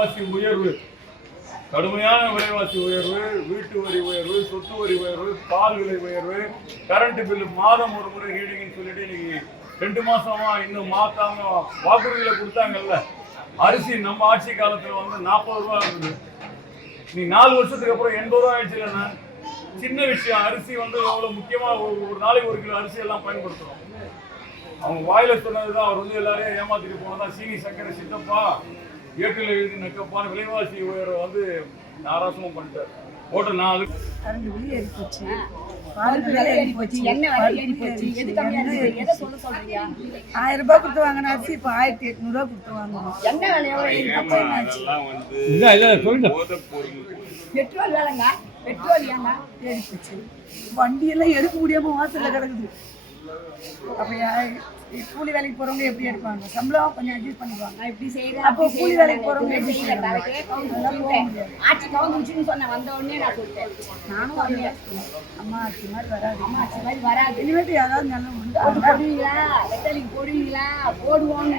விலைவாசி உயர்வு கடுமையான விலைவாசி உயர்வு வீட்டு வரி உயர்வு சொத்து வரி உயர்வு பால் விலை உயர்வு கரண்ட் பில்லு மாதம் ஒரு முறை ஹீடிங்னு சொல்லிட்டு இன்னைக்கு ரெண்டு மாசமா இன்னும் மாத்தாம வாக்குறுதியில கொடுத்தாங்கல்ல. அரிசி நம்ம ஆட்சி காலத்துல வந்து நாற்பது ரூபா இருந்தது. நீ நாலு வருஷத்துக்கு அப்புறம் எண்பது ரூபா ஆயிடுச்சு இல்லைன்னா சின்ன விஷயம் அரிசி வந்து அவ்வளோ முக்கியமா ஒரு நாளைக்கு ஒரு கிலோ அரிசி எல்லாம் பயன்படுத்துறோம். அவங்க வாயில சொன்னதுதான் அவர் வந்து எல்லாரையும் ஏமாத்திட்டு போனதான் சீனி சக்கரை சித்தப்பா ஏட்டில் எழுதி நக்கப்பான்னு விலைவாசி உயர்வை வந்து நாராசமும் பண்ணிட்டார். போட்ட நாலு. கரண்ட் விலை ஏறி போச்சு பருப்பு விலை ஏறி போச்சு எண்ணெய் விலை ஏறி போச்சு எது கம்மியா இருக்கு எதை சொல்ல சொல்றீங்க? ஆயிரம் ரூபாய் கொடுத்து வாங்கின அரிசி இப்போ ஆயிரத்தி எட்நூறுவா கொடுத்து வாங்கணும் எண்ணெய் விலை? எவ்வளவு? ஏறி போச்சு? இல்ல இல்ல சொல்லுங்க. பெட்ரோல் விலைங்க? பெட்ரோல் ஏங்க? ஏறி போச்சு வண்டியெல்லாம் எடுக்க முடியாம வாசல்ல கிடக்குது. அப்போ கூலி வேலைக்கு போறவங்க எப்படி எடுப்பாங்க? சம்பளம் கொஞ்சம் அட்ஜஸ்ட் இப்படி செய்யறேன் அப்போ கூலி வேலைக்கு போறவங்க எப்படி செய்யறாங்க? ஆட்சி கவுந்துச்சுன்னு சொன்னேன் வந்த உடனே நான் சொல்லிட்டேன். நானும் வந்தேன் அம்மா ஆச்சு மாதிரி வராது. அம்மா ஆட்சி மாதிரி வராது. இனிமேட்டு யாராவது நல்ல போடுவீங்களா? வெத்தலைக்கு போடுவீங்களா? போடுவோன்னு